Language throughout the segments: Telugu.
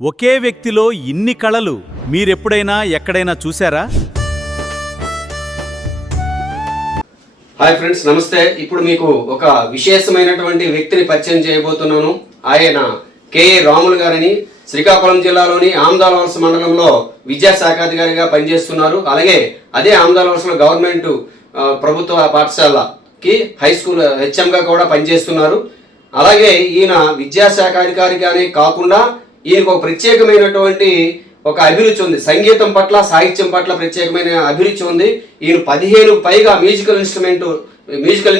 ఒకే వ్యక్తిలో ఇన్ని కళలు మీరెప్పుడైనా ఎక్కడైనా చూసారా? హాయ్ ఫ్రెండ్స్, నమస్తే. ఇప్పుడు మీకు ఒక విశేషమైనటువంటి వ్యక్తిని పరిచయం చేయబోతున్నాను. ఆయన కెఏ రాములు గారని శ్రీకాకుళం జిల్లాలోని ఆమదాలవలస మండలంలో విద్యాశాఖాధికారిగా పనిచేస్తున్నారు. అలాగే అదే ఆమదాలవలసలో గవర్నమెంట్ ప్రభుత్వ పాఠశాలకి హై స్కూల్ హెచ్ఎంగా కూడా పనిచేస్తున్నారు. అలాగే ఈయన విద్యాశాఖాధికారిగానే కాకుండా ఈయనకు ఒక ప్రత్యేకమైనటువంటి ఒక అభిరుచి ఉంది. సంగీతం పట్ల, సాహిత్యం పట్ల ప్రత్యేకమైన అభిరుచి ఉంది. ఈయన 15 పైగా మ్యూజికల్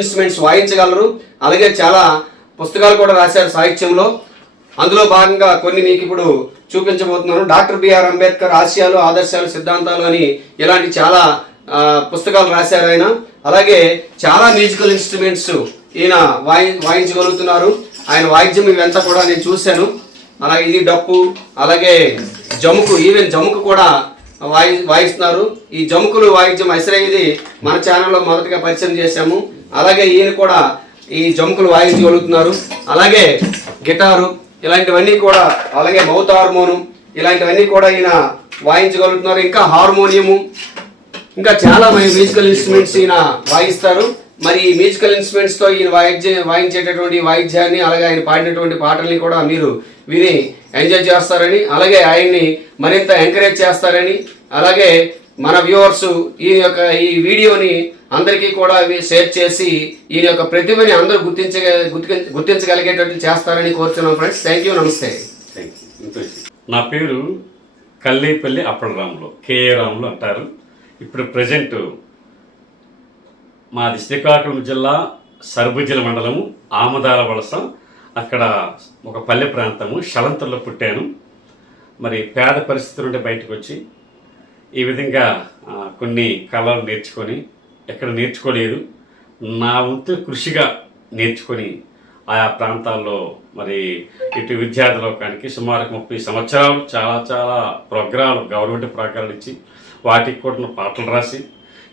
ఇన్స్ట్రుమెంట్స్ వాయించగలరు. అలాగే చాలా పుస్తకాలు కూడా రాశారు సాహిత్యంలో. అందులో భాగంగా కొన్ని మీకు ఇప్పుడు చూపించబోతున్నాను. డాక్టర్ బిఆర్ అంబేద్కర్ ఆశయాలు, ఆదర్శాలు, సిద్ధాంతాలు అని ఇలాంటి చాలా పుస్తకాలు రాశారు ఆయన. అలాగే చాలా మ్యూజికల్ ఇన్స్ట్రుమెంట్స్ ఈయన వాయించగలుగుతున్నారు. ఆయన వాయిద్యం ఇవంతా కూడా నేను చూశాను. అలాగే ఇది డప్పు, అలాగే జముకు, ఈవెన్ జముకు కూడా వాయిస్తున్నారు. ఈ జముకులు వాయిద్యం అసలైనది మన ఛానల్లో మొదటగా పరిచయం చేశాము. అలాగే ఈయన కూడా ఈ జముకులు వాయించగలుగుతున్నారు. అలాగే గిటారు ఇలాంటివన్నీ కూడా, అలాగే మౌత్ హార్మోనియం ఇలాంటివన్నీ కూడా ఈయన వాయించగలుగుతున్నారు. ఇంకా హార్మోనియము, ఇంకా చాలా మ్యూజికల్ ఇన్స్ట్రుమెంట్స్ ఈయన వాయిస్తారు. మరి ఈ మ్యూజికల్ ఇన్స్ట్రుమెంట్స్తో ఈయన వాయించేటటువంటి వాయిద్యాన్ని, అలాగే ఆయన పాడినటువంటి పాటల్ని కూడా మీరు విని ఎంజాయ్ చేస్తారని, అలాగే ఆయన్ని మరింత ఎంకరేజ్ చేస్తారని, అలాగే మన వ్యూవర్స్ ఈ వీడియోని అందరికీ కూడా షేర్ చేసి ఈయన యొక్క ప్రతిభని అందరూ గుర్తించగలిగేటట్లు చేస్తారని కోరుతున్నాం ఫ్రెండ్స్. థ్యాంక్ యూ, నమస్తే. నా పేరు కల్లేపల్లి అప్పలరాములు, కేఏ రాములు అంటారు. ఇప్పుడు ప్రజెంట్ మాది శ్రీకాకుళం జిల్లా సర్బుజిల మండలము ఆమదాలవలస, అక్కడ ఒక పల్లె ప్రాంతము షలంతల్లో పుట్టాను. మరి పేద పరిస్థితుల నుండి బయటకు వచ్చి ఈ విధంగా కొన్ని కళలు నేర్చుకొని, ఎక్కడ నేర్చుకోలేదు, నా వంతు కృషిగా నేర్చుకొని ఆయా ప్రాంతాల్లో మరి ఇటు విద్యార్థి లోకానికి సుమారు 30 సంవత్సరాలు చాలా ప్రోగ్రాలు, గవర్నమెంట్ ప్రోగ్రాలు ఇచ్చి వాటికి కూడా పాటలు రాసి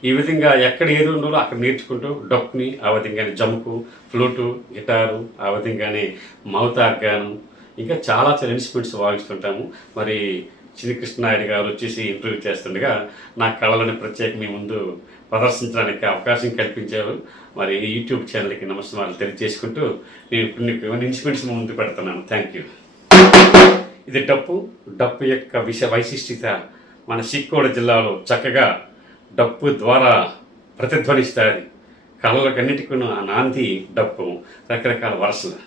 ఈ విధంగా ఎక్కడ ఏది ఉందో అక్కడ నేర్చుకుంటూ డొక్ని, ఆ విధంగానే జముకు, ఫ్లూటు, గిటారు, ఆ విధంగానే మౌత్ ఆర్గాను, ఇంకా చాలా ఇన్స్ట్రుమెంట్స్ వాయిస్తుంటాము. మరి శ్రీకృష్ణనాయుడు గారు వచ్చేసి ఇంటర్వ్యూ చేస్తుండగా నా కళలను ప్రత్యేక మీ ముందు ప్రదర్శించడానికి అవకాశం కల్పించారు. మరి యూట్యూబ్ ఛానల్కి నమస్కారాలు తెలియజేసుకుంటూ నేను కొన్ని ఇన్స్ట్రుమెంట్స్ ముందు పెడుతున్నాను. Thank you. ఇది డప్పు యొక్క వైశిష్ట్యత మన సిక్కోడ జిల్లాలో చక్కగా డప్పు ద్వారా ప్రతిధ్వనిస్తుంది. కళలకన్నిటికీ ఆ నాంది డప్పు, రకరకాల వరుసలు.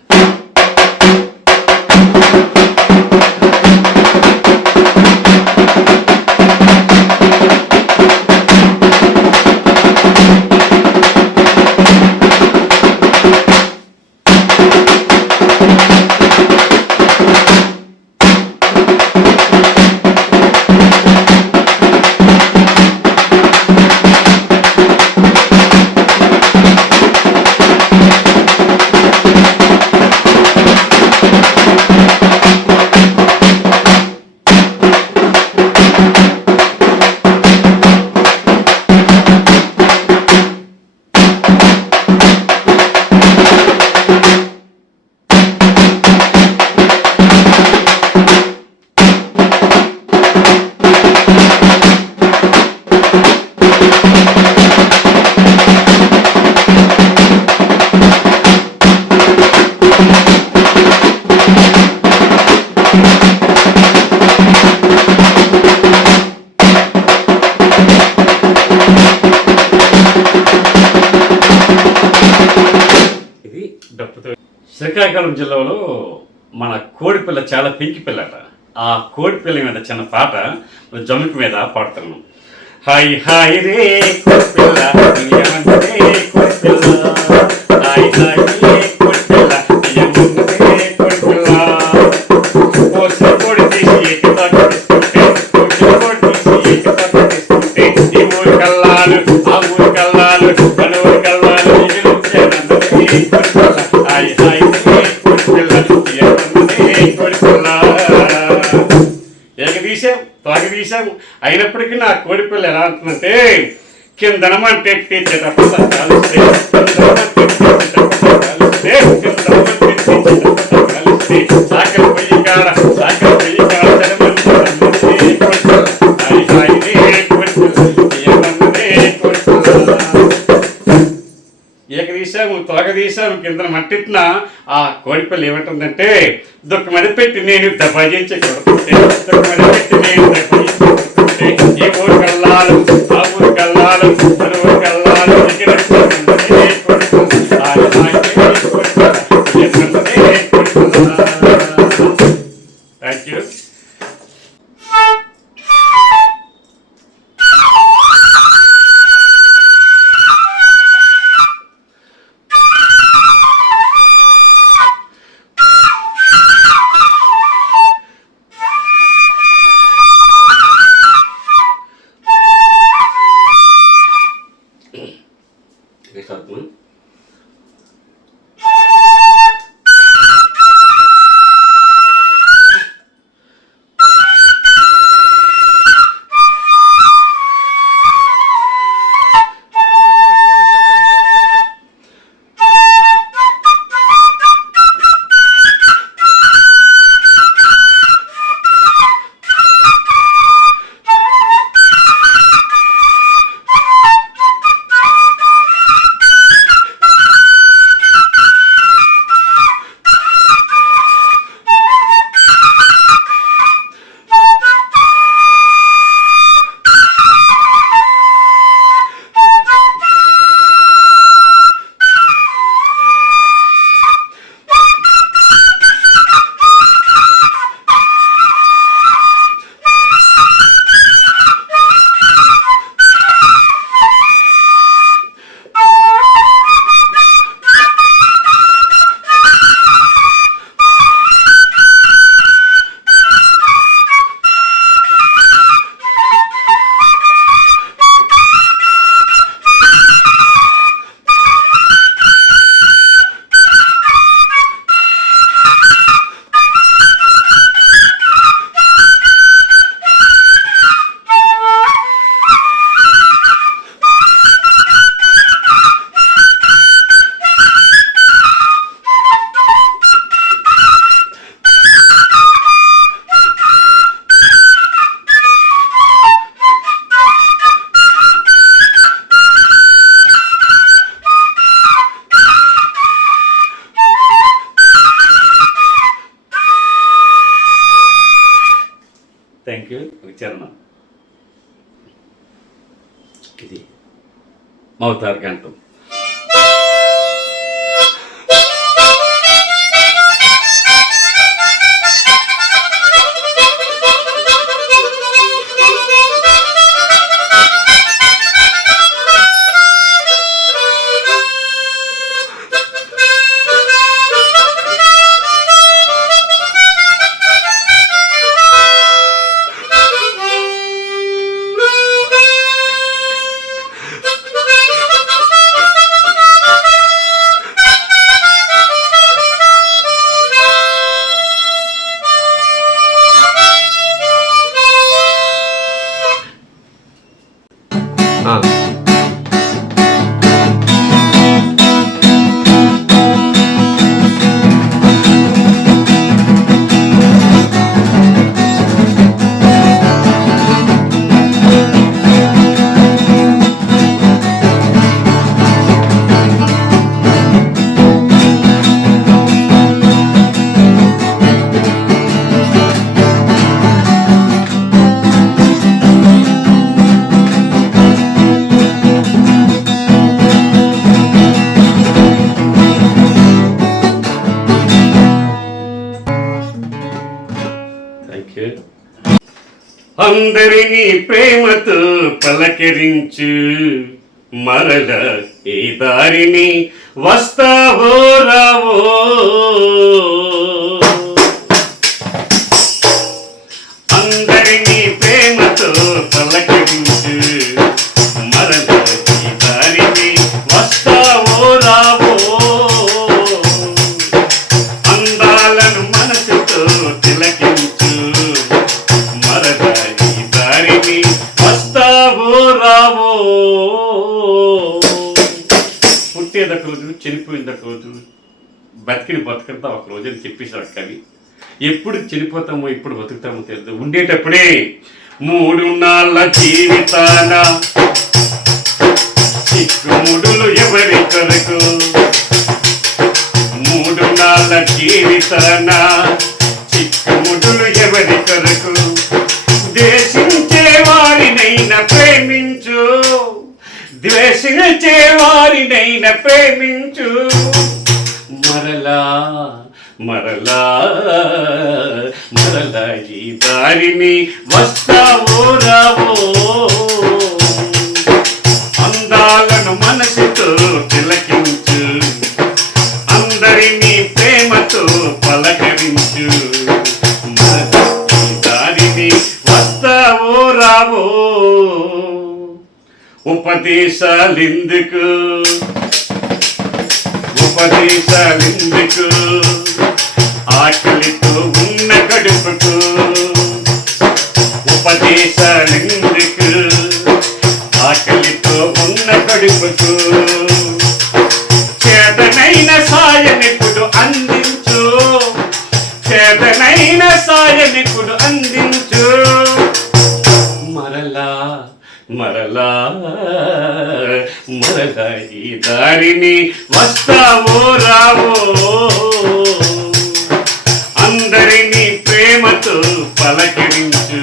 శ్రీకాకుళం జిల్లాలో మన కోడిపిల్ల చాలా పెంకి పిల్లట. ఆ కోడిపిల్ల మీద చిన్న పాట జముకు మీద పాడుతున్నాం. హాయ్ హాయ్ రే కోడిపిల్ల, కోడిపిల్ల, హాయ్ హాయ్ రే కోడిపిల్ల, కోడిపిల్ల, కోసిన కోడి తీసి ఏకతాకి తీసుకుంటే, కోసిన కోడి తీసి ఏకతాకి తీసుకుంటే, ఈ ఊరి కల్లాలు, ఆ ఊరి కల్లాలు, మన ఊరి కల్లాలు, హాయ్ హాయ్ తాగదీశాము. అయినప్పటికీ నా కోడిపిల్ల ఎలా అంటుందంటే, కిందనమంటే సాకలి పొయ్యి కాడ తీసాను కింద మట్టిట్న ఆ కోడిపల్లి ఏమంటుందంటే దుఃఖమది పెట్టి నేను దబాయించకూడదు, దుఃఖమది పెట్టి నేను దబాయించకూడదు, ఈ ఊరు కల్లాలు ఆ ఊరు కల్లాలు మన ఊరు కల్లాలు థ్యాంక్ యూ. Thank you. చరణం ఇది మౌతార్ గంటం. అందరినీ ప్రేమతో పలకరించు, మరల ఈ దారిని వస్తావో రావో. అందరినీ ప్రేమతో పలకరించు, మరల ఈ దారిని వస్తావో రావో. అందాలను మనసుతో తిలకించు, మరల ఈ దారిని వస్తావో రావో. పుట్టేదొక రోజు, చనిపోయిందొక రోజు, బతికిని బతుకంతా ఒక రోజు అని చెప్పేశాడు కవి. ఎప్పుడు చనిపోతామో ఎప్పుడు బతుకుతామో తెలియదు. ఉండేటప్పుడే 3 నాళ్ళ జీవితాన చిక్కుముడులు ఎవరి కొరకు, జీవితాన చిక్కుముడులు ఎవరి కొరకు ద్వేషించే వారినైనా ప్రేమించు, ద్వేషించే వారినైనా ప్రేమించు. మరలా మరలా మరలా ఈ దారిని వస్తావో రావో, అందాలను మనసుతో తిలకించు, అందరినీ ప్రేమతో పలకరించు. మరలా ఈ దారిని వస్తావో రావో. ఉపదేశాలెందుకు ఉపదేశాలెందుకు, ఆకలితో ఉన్న కడుపుకు. ఉపదేశాలెందుకు, ఆకలితో ఉన్న కడుపుకు. చేతనైన సాయనికుడు అందించు, చేతనైన సాయనికుడు అందించు. మరలా మరలా మరలా ఈ దారిని వస్తావో రావో, అందరినీ ప్రేమతో పలకరించు.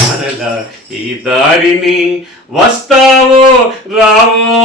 మరలా ఈ దారిని వస్తావో రావో.